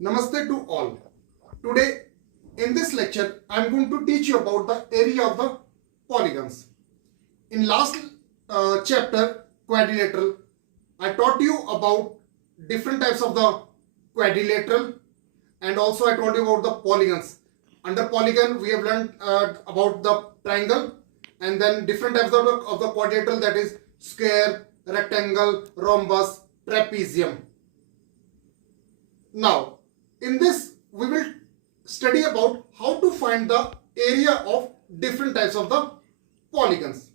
Namaste to all. Today in this lecture I am going to teach you about the area of the polygons. In last chapter quadrilateral I taught you about different types of the quadrilateral and also I told you about the polygons. Under polygon we have learned about the triangle and then different types of the quadrilateral, that is square, rectangle, rhombus, trapezium. Now in this we will study about how to find the area of different types of the polygons.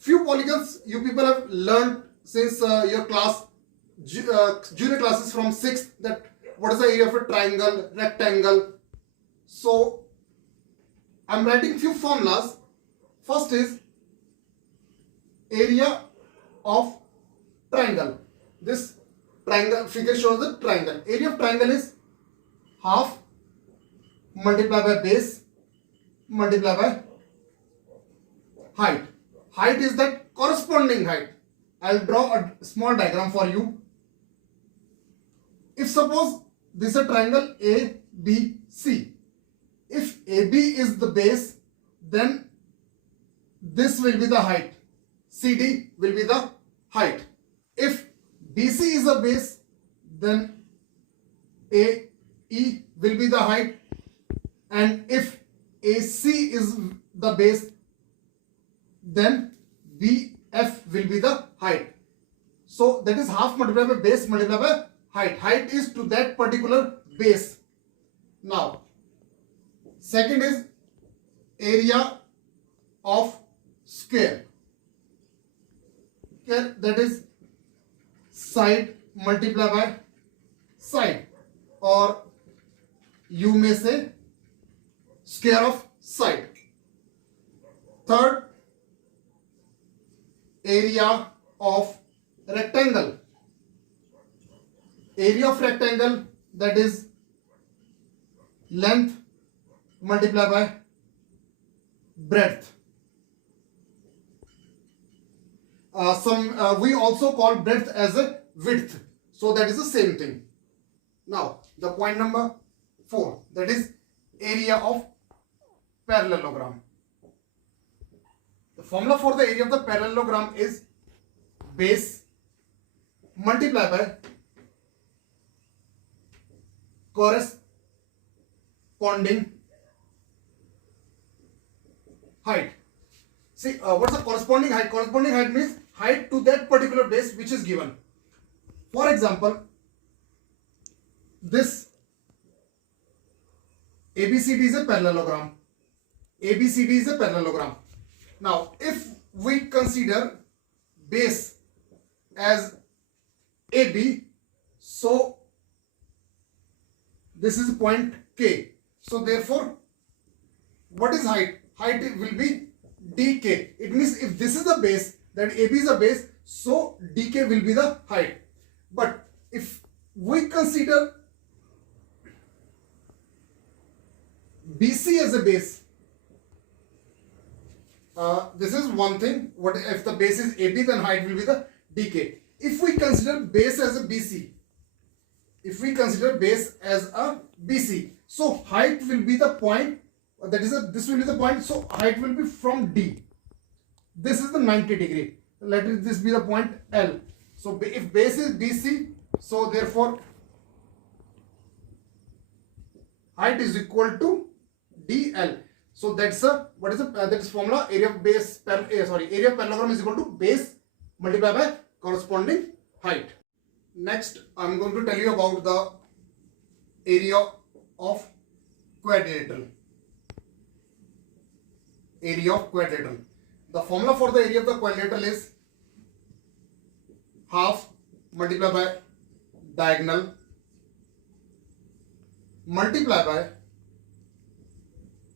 Few polygons you people have learned since your class junior classes from 6th, that what is the area of a triangle, rectangle. So I'm writing few formulas. First is area of triangle. This triangle figure shows the triangle. Area of triangle is half multiplied by base multiplied by height. Height is that corresponding height. I'll draw a small diagram for you. If suppose this is a triangle ABC. If AB is the base, then this will be the height. CD will be the height. If BC is a base, then AE will be the height, and if AC is the base, then BF will be the height. So that is half multiplied by base multiplied by height. Height is to that particular base. Now second is area of square. Okay, that is side multiplied by side, or you may say square of side. Third, area of rectangle. Area of rectangle, that is length multiplied by breadth. We also call breadth as a width, so that is the same thing. Now the point number 4, that is area of parallelogram. The formula for the area of the parallelogram is base multiplied by corresponding height. See, what's the corresponding height? Corresponding height means height to that particular base which is given. For example, this ABCD is a parallelogram. ABCD is a parallelogram. Now, if we consider base as AB, so this is point K. So therefore, what is height? Height will be dk. It means if this is the base, then AB is a base, so dk will be the height. But if we consider BC as a base, this is one thing. What if the base is AB, then height will be the dk. If we consider base as a BC, so height will be the point, this will be the point, so height will be from D. This is the 90 degree. Let this be the point L. So if base is BC, so therefore height is equal to DL. So that's that is formula. Area of area of parallelogram is equal to base multiplied by corresponding height. Next, I'm going to tell you about the area of quadrilateral. Area of quadrilateral. The formula for the area of the quadrilateral is half multiplied by diagonal multiplied by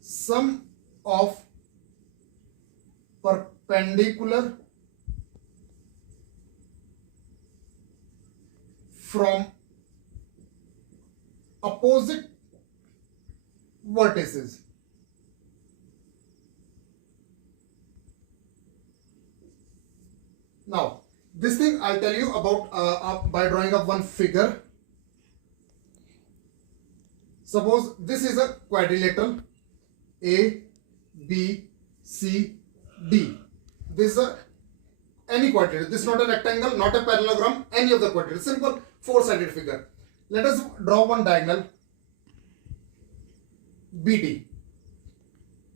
sum of perpendicular from opposite vertices. Now this thing I'll tell you about by drawing up one figure. Suppose this is a quadrilateral A, B, C, D. This is any quadrilateral. This is not a rectangle, not a parallelogram, any of the quadrilateral. Simple four-sided figure. Let us draw one diagonal BD.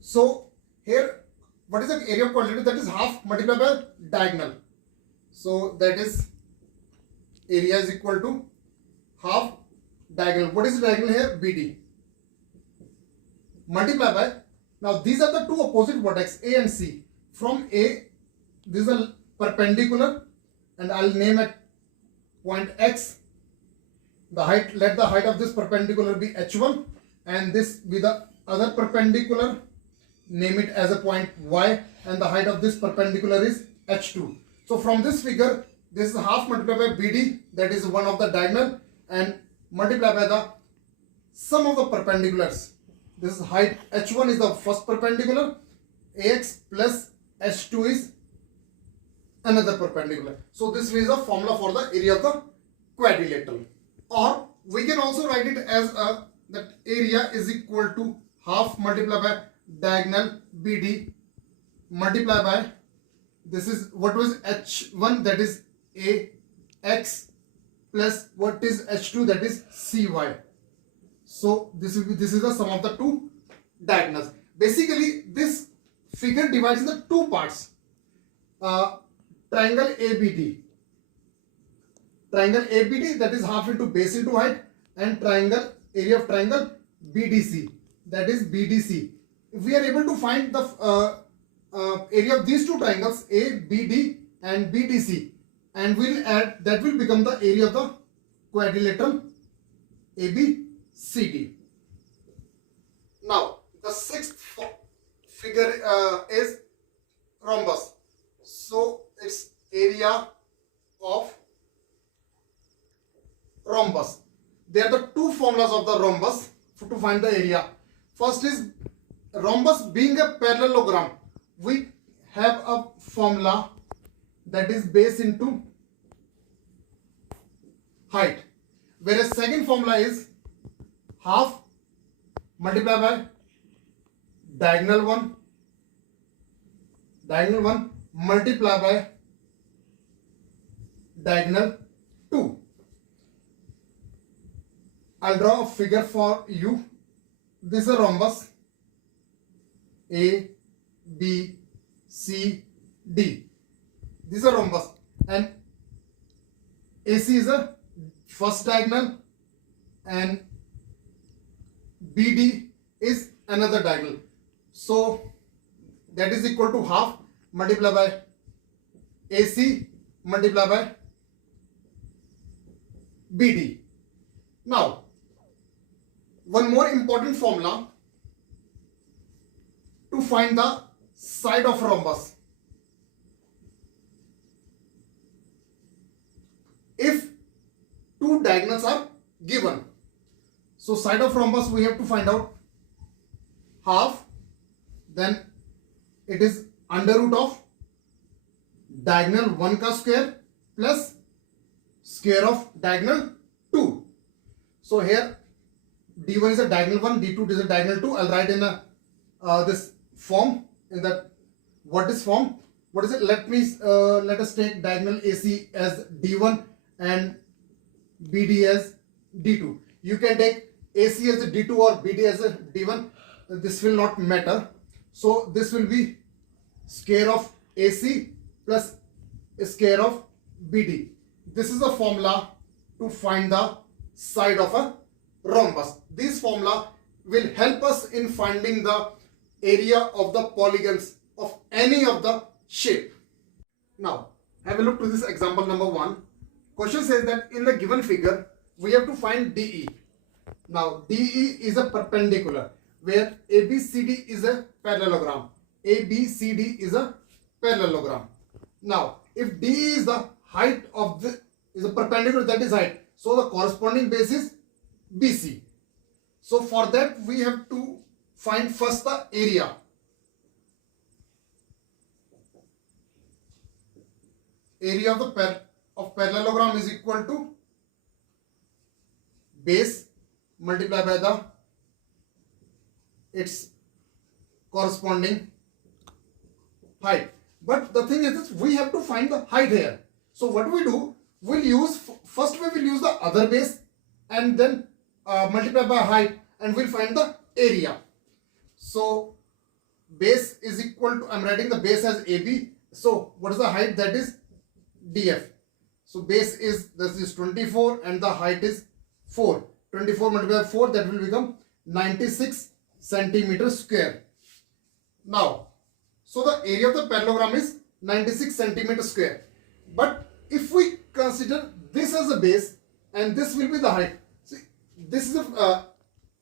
So here, what is the area of quadrilateral? That is half multiplied by diagonal. So that is area is equal to half diagonal. What is the diagonal here? BD. Multiply by, now these are the two opposite vertex A and C. From A, this is a perpendicular, and I'll name it point X. The height, let the height of this perpendicular be H1, and this be the other perpendicular, name it as a point Y, and the height of this perpendicular is H2. So from this figure, this is half multiplied by BD, that is one of the diagonal, and multiplied by the sum of the perpendiculars. This is height H1 is the first perpendicular, AX plus H2 is another perpendicular. So this is a formula for the area of the quadrilateral. Or we can also write it as that area is equal to half multiplied by diagonal BD multiplied by, this is what was H1, that is AX, plus what is H2, that is CY. So this is the sum of the two diagonals. Basically this figure divides into two parts. Triangle ABD. Triangle ABD, that is half into base into height, and triangle, area of triangle BDC, that is BDC. If we are able to find the area of these two triangles ABD and BDC, and we'll add, that will become the area of the quadrilateral ABCD. Now the sixth figure is rhombus. So its area of rhombus. There are the two formulas of the rhombus to find the area. First is rhombus being a parallelogram. We have a formula that is base into height, whereas second formula is half multiplied by diagonal 1 multiplied by diagonal 2. I'll draw a figure for you. This is a rhombus A, B, C, D. This is a rhombus, and AC is a first diagonal and BD is another diagonal. So that is equal to half multiplied by AC multiplied by BD. Now one more important formula to find the side of rhombus. If two diagonals are given, so side of rhombus we have to find out half, then it is under root of diagonal 1 ka square plus square of diagonal 2. So here D1 is a diagonal 1, D2 is a diagonal 2. I'll write in this form, in that what is form. What is it? Let us take diagonal AC as D1 and BD as D2. You can take AC as a D2 or BD as a D1. This will not matter. So this will be square of AC plus square of BD. This is a formula to find the side of a rhombus. This formula will help us in finding the area of the polygons of any of the shape. Now have a look to this example number 1. Question says that in the given figure we have to find DE. Now DE is a perpendicular where ABCD is a parallelogram. ABCD is a parallelogram. Now if DE is the height of the is a perpendicular, that is height, so the corresponding base is BC. So for that we have to find first the area. Area of the parallelogram is equal to base multiplied by the its corresponding height. But the thing is this, we have to find the height here. So what we do, we'll use, first we will use the other base and then multiply by height and we'll find the area. So base is equal to, I'm writing the base as AB. So what is the height? That is DF. So base is, this is 24 and the height is 4. 24 multiplied by 4, that will become 96 centimeters square. Now, so the area of the parallelogram is 96 centimeters square. But if we consider this as a base and this will be the height. See, this is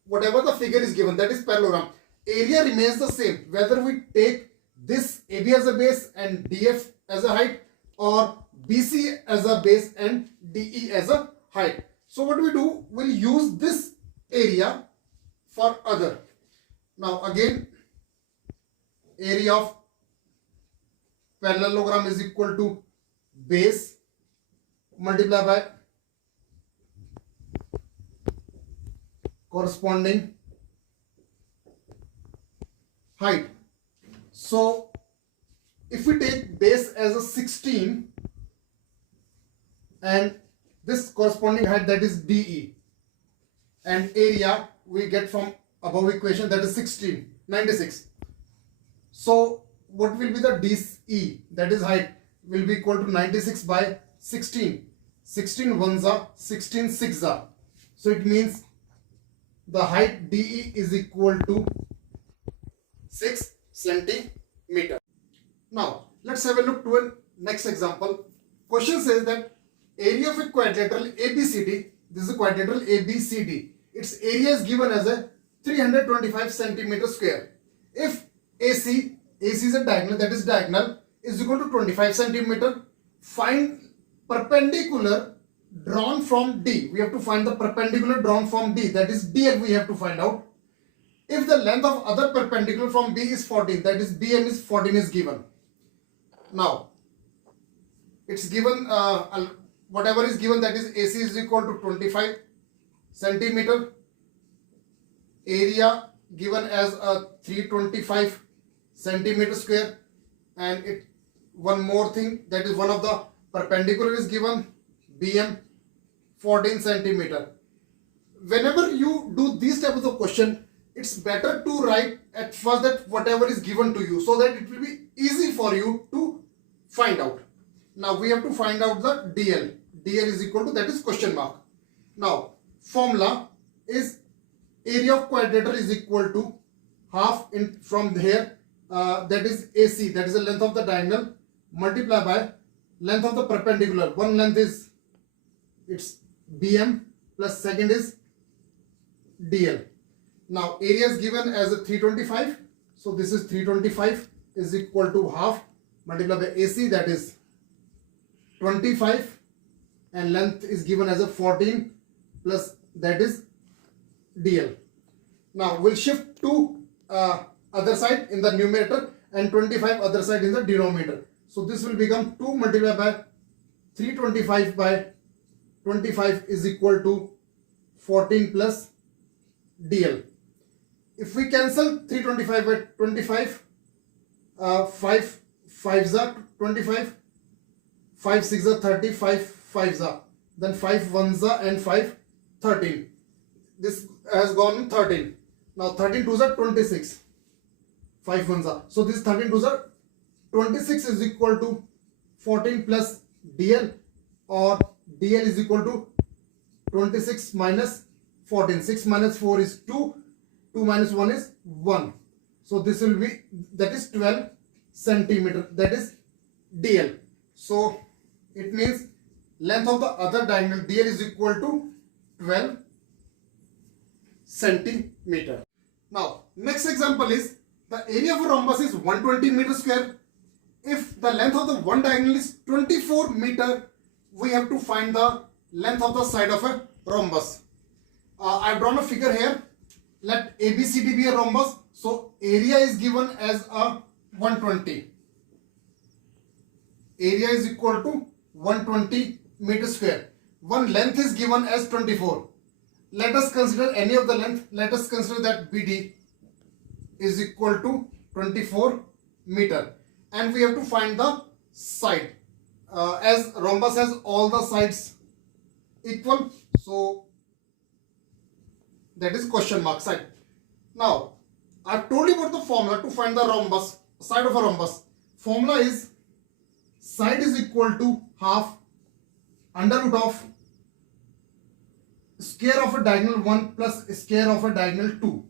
whatever the figure is given, that is parallelogram. Area remains the same whether we take this AB as a base and DF as a height, or BC as a base and DE as a height. So what we do, we'll use this area for other. Now again, area of parallelogram is equal to base multiplied by corresponding height. So if we take base as a 16 and this corresponding height, that is DE, and area we get from above equation, that is 96. So what will be the DE, that is height, will be equal to 96 by 16. 16 ones are 16 six are. So it means the height DE is equal to 6 centimeter. Now let's have a look to a next example. Question says that area of a quadrilateral ABCD, this is a quadrilateral ABCD, its area is given as a 325 centimeter square. If AC is a diagonal, that is diagonal, is equal to 25 centimeter, find perpendicular drawn from D. We have to find the perpendicular drawn from D, that is DL we have to find out. If the length of other perpendicular from B is 14, that is BM is 14 is given. Now it's given, whatever is given, that is AC is equal to 25 centimeter, area given as a 325 centimeter square, and it one more thing, that is one of the perpendicular is given, BM 14 centimeter. Whenever you do these types of question, it's better to write at first that whatever is given to you, so that it will be easy for you to find out. Now we have to find out the DL. DL is equal to, that is question mark. Now formula is area of quadrilateral is equal to half in from here, that is AC, that is the length of the diagonal, multiply by length of the perpendicular. One length is its BM plus second is DL. Now area is given as a 325, so this is 325 is equal to half multiplied by AC, that is 25, and length is given as a 14 plus that is DL. Now we'll shift to other side in the numerator and 25 other side in the denominator. So this will become 2 multiplied by 325 by 25 is equal to 14 plus DL. If we cancel 325 by 25, 5 5s are 25, 5 6s are 30, 5 5s are, then 5 1s are, and 5 13. This has gone 13. Now 13 2s are 26, 5 1s are. So this 13 2s are 26 is equal to 14 plus DL, or DL is equal to 26 minus 14. 6 minus 4 is 2. 2 minus 1 is 1. So this will be, that is 12 centimeter, that is DL. So it means length of the other diagonal DL is equal to 12 centimeter. Now next example is the area of a rhombus is 120 meter square. If the length of the one diagonal is 24 meter, we have to find the length of the side of a rhombus. I have drawn a figure here. Let ABCD be a rhombus. So area is given as a 120. Area is equal to 120 meter square. One length is given as 24. Let us consider any of the length. Let us consider that BD. is equal to 24 meter, and we have to find the side. As rhombus has all the sides equal, so that is question mark side. Now I've told you about the formula to find the rhombus, side of a rhombus. Formula is side is equal to half under root of square of a diagonal 1 plus square of a diagonal 2.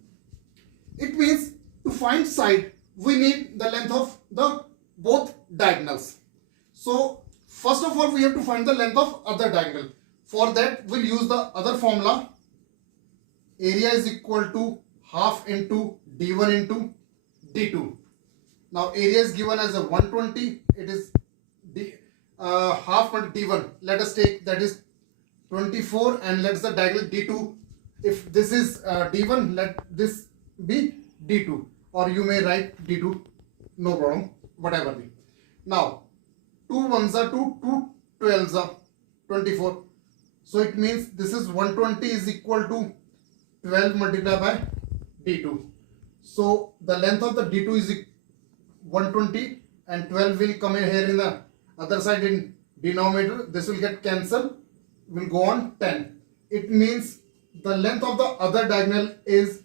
It means to find side we need the length of the both diagonals. So first of all we have to find the length of other diagonal. For that we'll use the other formula. Area is equal to half into d1 into d2. Now area is given as a 120. It is half into d1. Let us take that is 24, and let's the diagonal d2. If this is d1, let this be d2, or you may write d2, no problem, whatever be. Now 2 ones are 2, 2 12s are 24. So it means this is 120 is equal to 12 multiplied by d2. So the length of the d2 is 120, and 12 will come in here in the other side in denominator. This will get cancelled, will go on 10. It means the length of the other diagonal is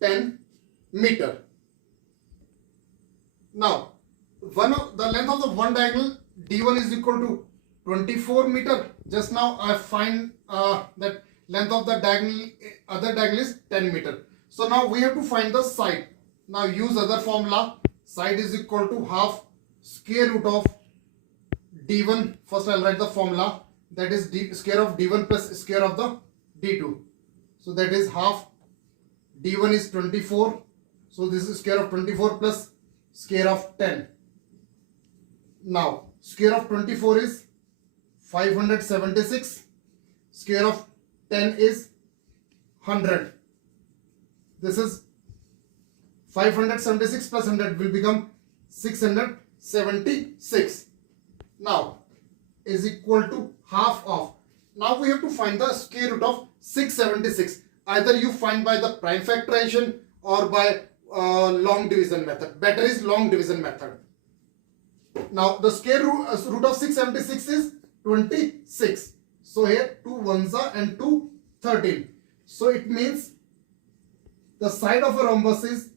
10 meter. Now the length of the one diagonal d1 is equal to 24 meter. Just now I find that length of the diagonal, other diagonal is 10 meter. So now we have to find the side. Now use other formula. Side is equal to half square root of d1. First I'll write the formula, that is square of d1 plus square of the d2. So that is half d1 is 24. So this is square of 24 plus square of 10. Now square of 24 is 576. Square of 10 is 100. This is 576 plus 100 will become 676. Now is equal to half of. Now we have to find the square root of 676. Either you find by the prime factorization or by long division method. Better is long division method. Now the square root of 676 is 26. So here 2 ones are and 2 13. So it means the side of a rhombus is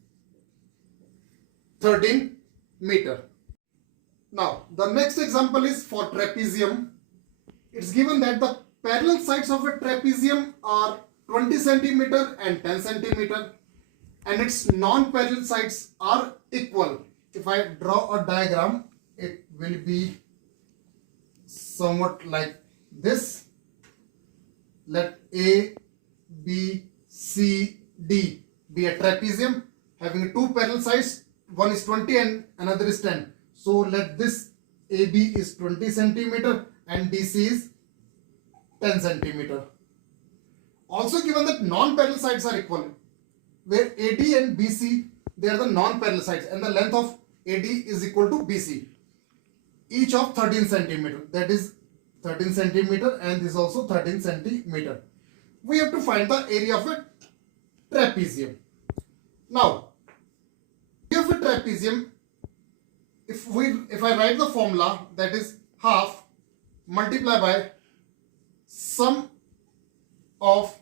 13 meter. Now the next example is for trapezium. It's given that the parallel sides of a trapezium are 20 centimeter and 10 centimeter, and its non-parallel sides are equal. If I draw a diagram, it will be somewhat like this. Let A, B, C, D be a trapezium having two parallel sides. One is 20 and another is 10. So let this AB is 20 centimeter and DC is 10 centimeter. Also given that non-parallel sides are equal, where AD and BC, they are the non-parallel sides, and the length of AD is equal to BC, each of 13 centimeter. That is 13 centimeter, and this is also 13 centimeter. We have to find the area of a trapezium. Now, area of a trapezium, if I write the formula, that is half multiply by sum of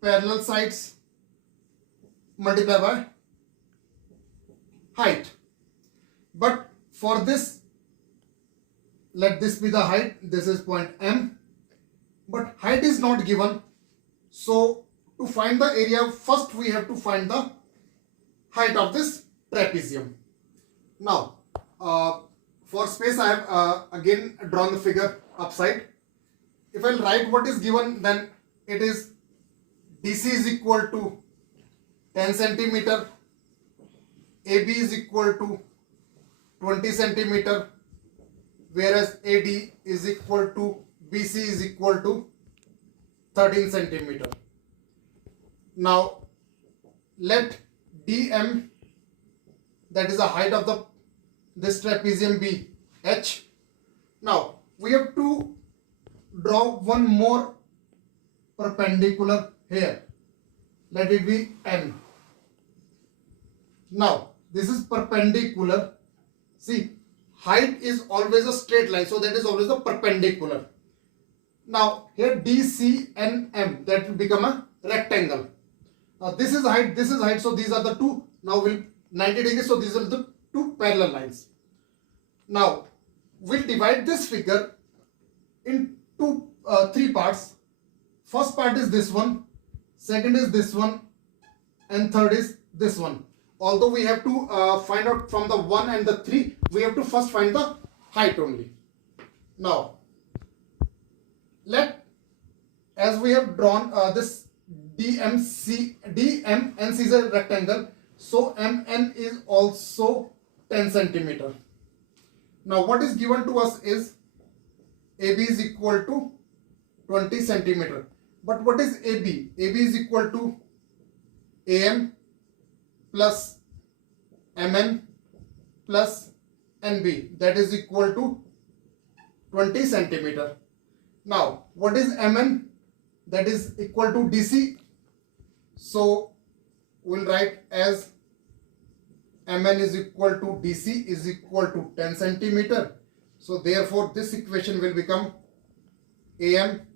parallel sides multiply by height. But for this, let this be the height. This is point M, but height is not given. So to find the area, first we have to find the height of this trapezium. Now for space I have again drawn the figure upside. If I write what is given, then it is DC is equal to 10 centimeter, AB is equal to 20 centimeter, whereas AD is equal to BC is equal to 13 centimeter. Now let DM, that is the height of this trapezium, be H. Now we have to draw one more perpendicular here. Let it be N. Now this is perpendicular. See, height is always a straight line, so that is always a perpendicular. Now here DC and M, that will become a rectangle. This is height, so these are the two. Now we'll 90 degrees, so these are the two parallel lines. Now we'll divide this figure into three parts. First part is this one, second is this one, and third is this one. Although we have to find out from the 1 and the 3, we have to first find the height only. Now as we have drawn this DMNC is a rectangle, so MN is also 10 centimeter. Now what is given to us is AB is equal to 20 centimeter. But what is AB? AB is equal to AM plus MN plus NB, that is equal to 20 centimeter. Now what is MN? That is equal to DC. So we'll write as MN is equal to DC is equal to 10 centimeter. So therefore this equation will become AM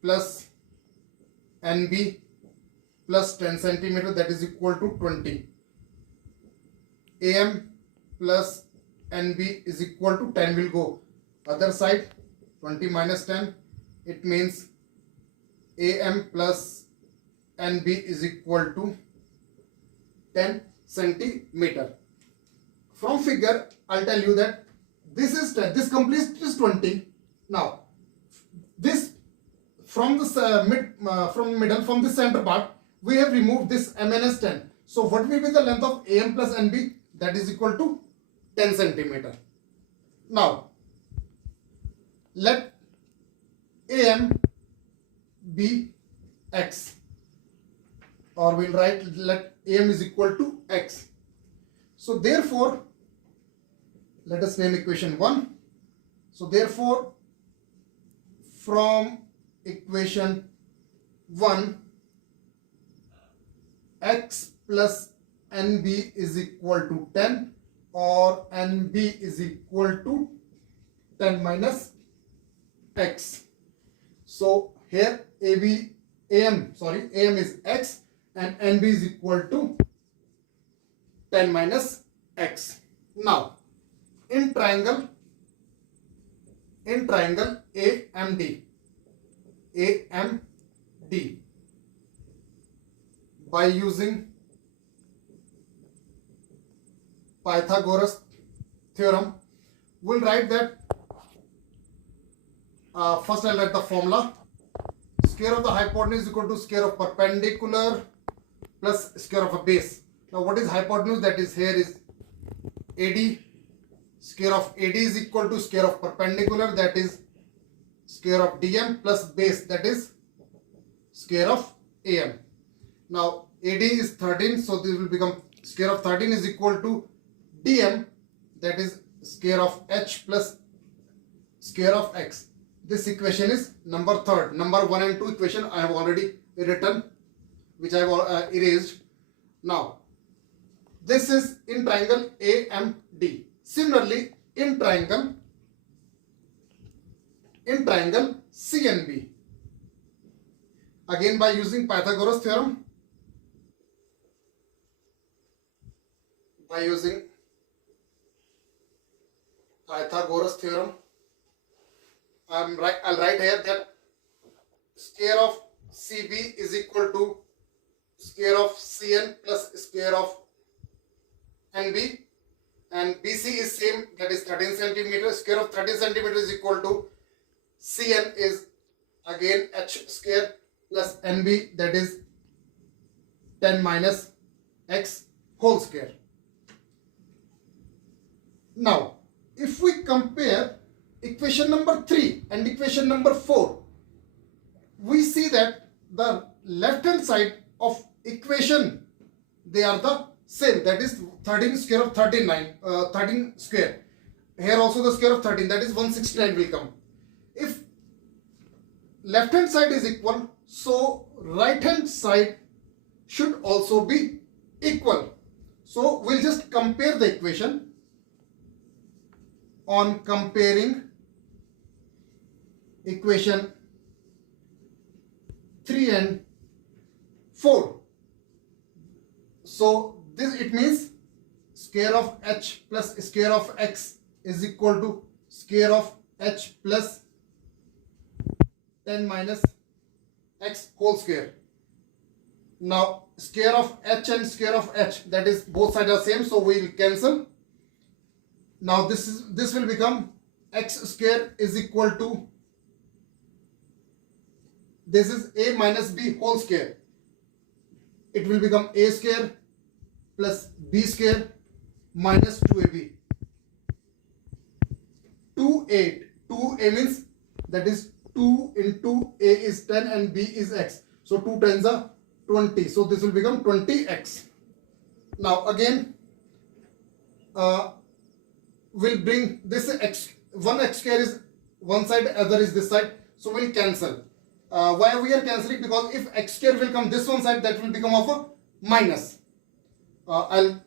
plus NB plus 10 centimeter, that is equal to 20. AM plus NB is equal to 10 will go other side, 20 minus 10, it means AM plus NB is equal to 10 centimeter. From figure I'll tell you that this is 10, this complete is 20. Now this from the center part we have removed this MN as 10. So what will be the length of AM plus NB? That is equal to 10 centimeter. Now let AM be X, or we'll write let AM is equal to X. So therefore let us name equation 1. So therefore from equation 1, X plus NB is equal to 10, or NB is equal to 10 minus X. So here AM is X and NB is equal to 10 minus X. Now in triangle AMD, by using Pythagoras theorem, we'll write that first I'll write the formula. Square of the hypotenuse is equal to square of perpendicular plus square of a base. Now what is hypotenuse? That is here is AD. Square of AD is equal to square of perpendicular, that is square of DM, plus base, that is square of AM. Now AD is 13, so this will become square of 13 is equal to DM, that is square of H plus square of X. This equation is number 3rd. Number 1 and 2 equation I have already written, which I have erased. Now this is in triangle AMD. Similarly in triangle CNB, again by using Pythagoras theorem, I'll write here that square of CB is equal to square of CN plus square of NB, and BC is same, that is 13 centimeter. Square of 13 centimeter is equal to CN is again H square plus NB, that is 10 minus X whole square. Now if we compare equation number 3 and equation number 4, we see that the left hand side of equation, they are the same, that is 13 square of 13 square. Here also the square of 13, that is 169 will come. If left hand side is equal, so right hand side should also be equal. So we'll just compare the equation. On comparing equation 3 and 4. So this, it means square of h plus square of x is equal to square of h plus 10 minus x whole square. Now square of h and square of h, that is both sides are same, so we will cancel. Now this will become x square is equal to, this is a minus b whole square. It will become a square plus b square minus 2ab. 2a means that is 2 into a is 10 and b is x. So 2 tens are 20. So this will become 20x. Now again, we'll bring this x, one x square is one side, other is this side. So we'll cancel. Why we are cancelling? Because if x square will come this one side, that will become of a minus. I'll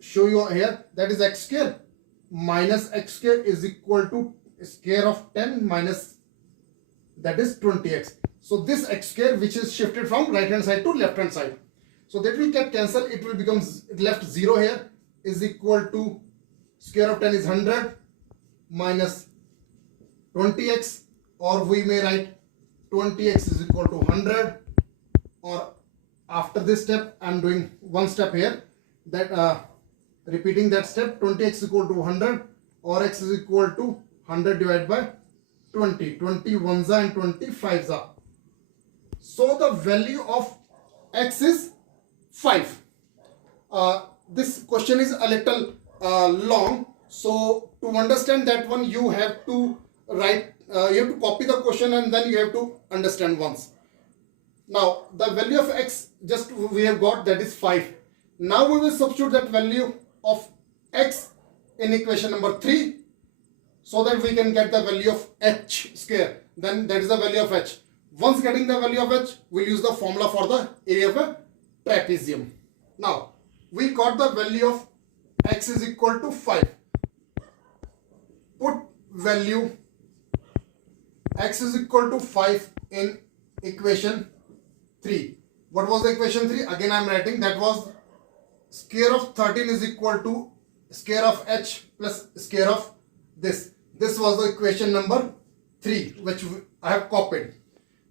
show you here. That is x square minus x square is equal to square of 10 minus, that is 20x. So this x square which is shifted from right hand side to left hand side. So that will get cancelled. It will become left 0 here is equal to square of 10 is 100 minus 20x, or we may write 20x is equal to 100, or after this step I am doing one step here, that repeating that step, 20x is equal to 100, or x is equal to 100 divided by 20. 20 ones are and 25s are. So the value of x is 5. This question is a little long, so to understand that one you have to write, you have to copy the question and then you have to understand once. Now the value of x just we have got, that is 5. Now we will substitute that value of x in equation number 3 so that we can get the value of h square. Then that is the value of h. Once getting the value of h, we'll use the formula for the area of a trapezium. Now we got the value of x is equal to 5. Put value x is equal to 5 in equation 3. What was the equation 3? Again I am writing, that was square of 13 is equal to square of h plus square of this. This was the equation number 3 which I have copied.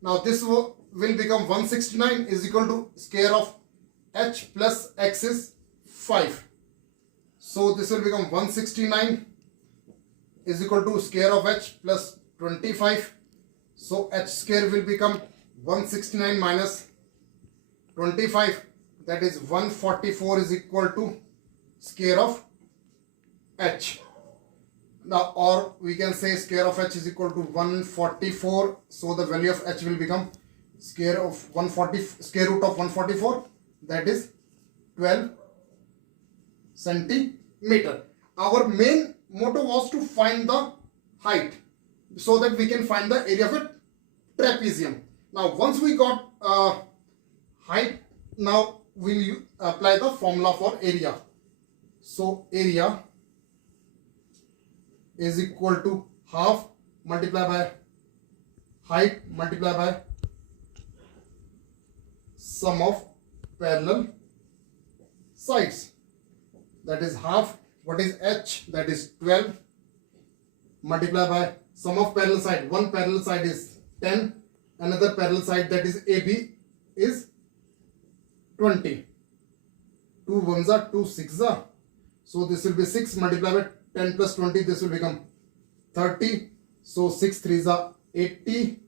Now this will become 169 is equal to square of h plus x is 5. So this will become 169 is equal to square of h plus 25. So h square will become 169 minus 25, that is 144 is equal to square of h. Now, or we can say square of h is equal to 144. So the value of h will become square of 140, square root of 144, that is 12 centimeter. Our main motto was to find the height so that we can find the area of a trapezium. Now once we got height, now we'll apply the formula for area. So area is equal to half multiplied by height multiplied by sum of parallel sides, that is half. What is h? That is 12 multiplied by sum of parallel side. One parallel side is 10, another parallel side, that is AB, is 20. 2 ones are 2 6s are. So this will be 6 multiplied by 10 plus 20, this will become 30. So 6 3s are 80.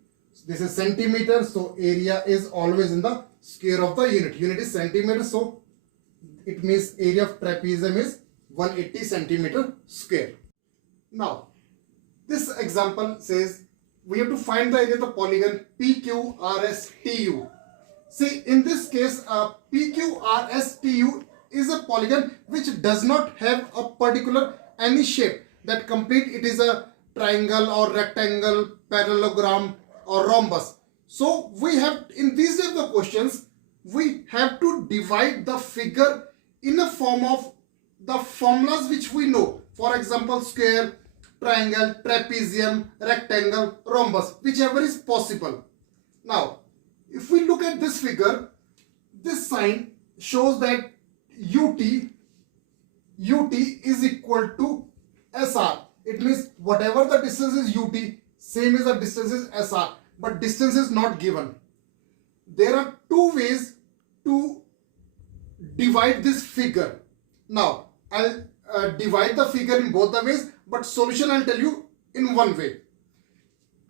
This is centimeter. So area is always in the square of the unit. Unit is centimeter. So it means area of trapezium is 180 centimeter square. Now this example says we have to find the area of the polygon PQRSTU. See, in this case PQRSTU is a polygon which does not have a particular any shape that complete. It is a triangle or rectangle, parallelogram or rhombus. So we have, in these type of questions, we have to divide the figure in a form of the formulas which we know. For example, square, triangle, trapezium, rectangle, rhombus, whichever is possible. Now, if we look at this figure, this sign shows that UT is equal to SR. It means whatever the distance is UT, same as the distance is SR, but distance is not given. There are two ways to divide this figure. Now, I'll divide the figure in both the ways, but solution I'll tell you in one way.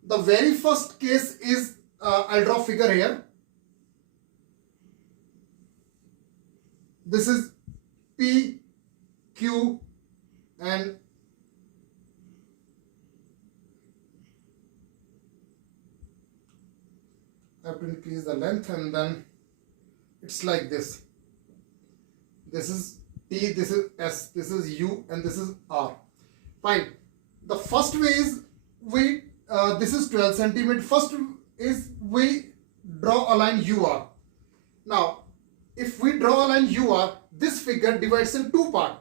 The very first case is, I'll draw figure here. This is P, Q and I have to increase the length, and then it's like this. This is T, this is S, this is U, and this is R. Fine. The first way is this is 12 centimeter. First is we draw a line UR. Now, if we draw a line UR, this figure divides in two parts,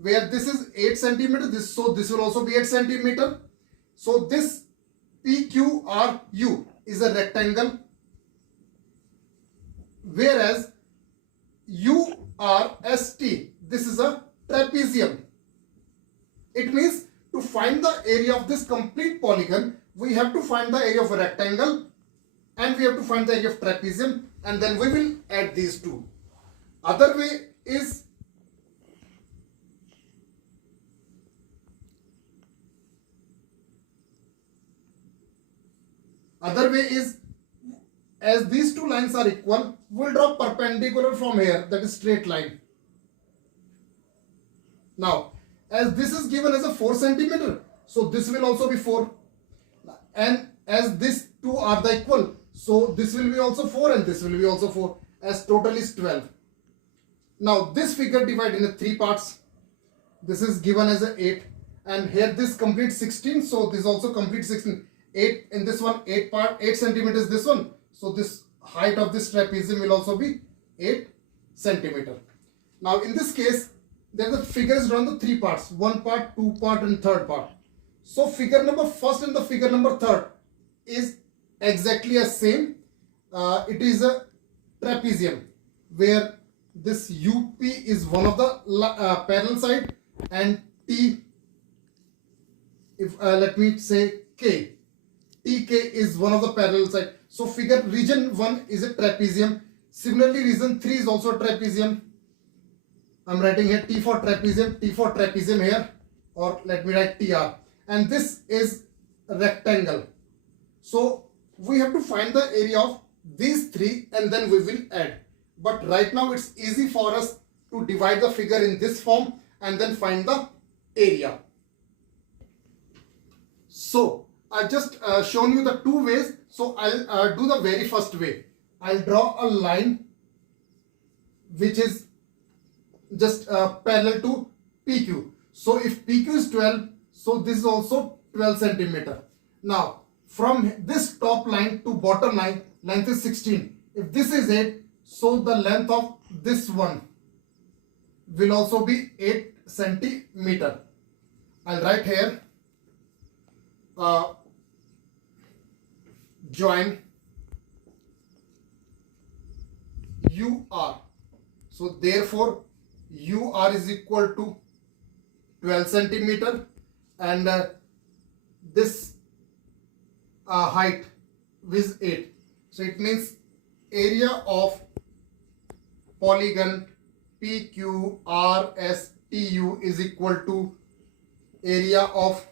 where this is 8 centimeter, so this will also be 8 centimeter. So this PQRU is a rectangle, whereas URST, this is a trapezium. It means to find the area of this complete polygon, we have to find the area of a rectangle and we have to find the area of trapezium, and then we will add these two. Other way is as these two lines are equal, we'll draw perpendicular from here, that is straight line. Now, as this is given as a 4 centimeter, so this will also be 4. And as these two are the equal, so this will be also 4 and this will be also 4, as total is 12. Now, this figure divided into 3 parts. This is given as a 8, and here this completes 16, so this also completes 16. 8 in this one, 8 centimeters this one, so this height of this trapezium will also be 8 centimeter. Now in this case, there the figure is drawn into 3 parts, 1 part, 2 part and 3rd part. So figure number first and the figure number 3rd is exactly as same. It is a trapezium where this UP is one of the parallel side, and T, if let me say K, TK is one of the parallel side. So figure region 1 is a trapezium. Similarly, region 3 is also a trapezium. I'm writing here T for trapezium here, or let me write TR. And this is a rectangle. So we have to find the area of these 3 and then we will add. But right now it's easy for us to divide the figure in this form and then find the area. So I've just shown you the 2 ways. So I'll do the very first way. I'll draw a line which is just parallel to PQ. So if PQ is 12, so this is also 12 centimeter. Now from this top line to bottom line, length is 16. If this is 8, so the length of this one will also be 8 centimeter. I'll write here join UR. So therefore UR is equal to 12 centimeter and this height is 8. So it means area of polygon PQRSTU is equal to area of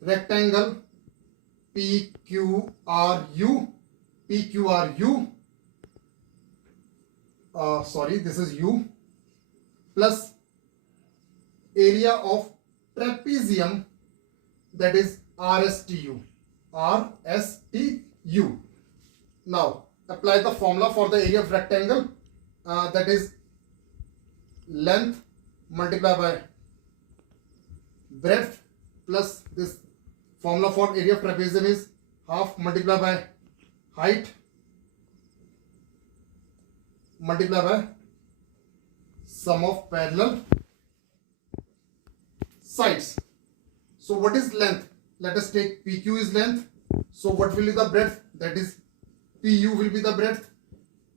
rectangle PQRU, this is U, plus area of trapezium, that is RSTU. Now apply the formula for the area of rectangle, that is length multiplied by breadth, plus this formula for area of trapezium is half multiplied by height multiplied by sum of parallel sides. So what is length? Let us take PQ is length. So what will be the breadth? That is PU will be the breadth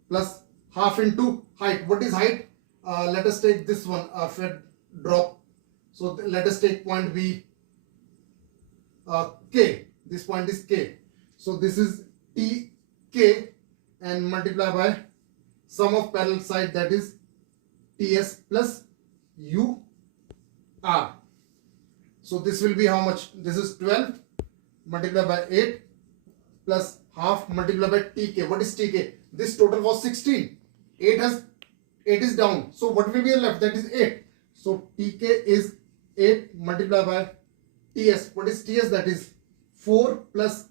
plus half into height. What is height? Let us take this one, drop. So let us take point B, K. This point is K. So this is TK and multiply by sum of parallel side, that is TS plus UR. So this will be how much? This is 12 multiplied by 8 plus half multiplied by TK. What is TK? This total was 16. 8 is down. So what will be left? That is 8. So TK is 8 multiplied by TS. What is TS? That is 4 plus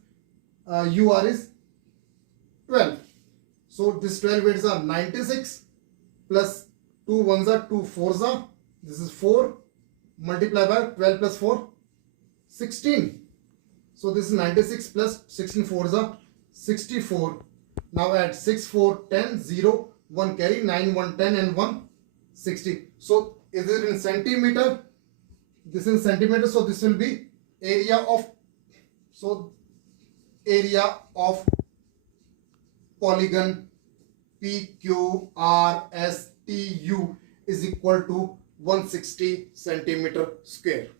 UR is 12. So this 12 8s are 96 plus 2 1s are 2 4s are. This is 4 multiplied by 12 plus 4, 16. So this is 96 plus 16 4s are 64. Now add 6 4 10 0 1 carry 9 1 10 and 1 60. So is it in centimeter? This is in centimeter. So this will be area of, so area of polygon PQRSTU is equal to 160 centimeter square.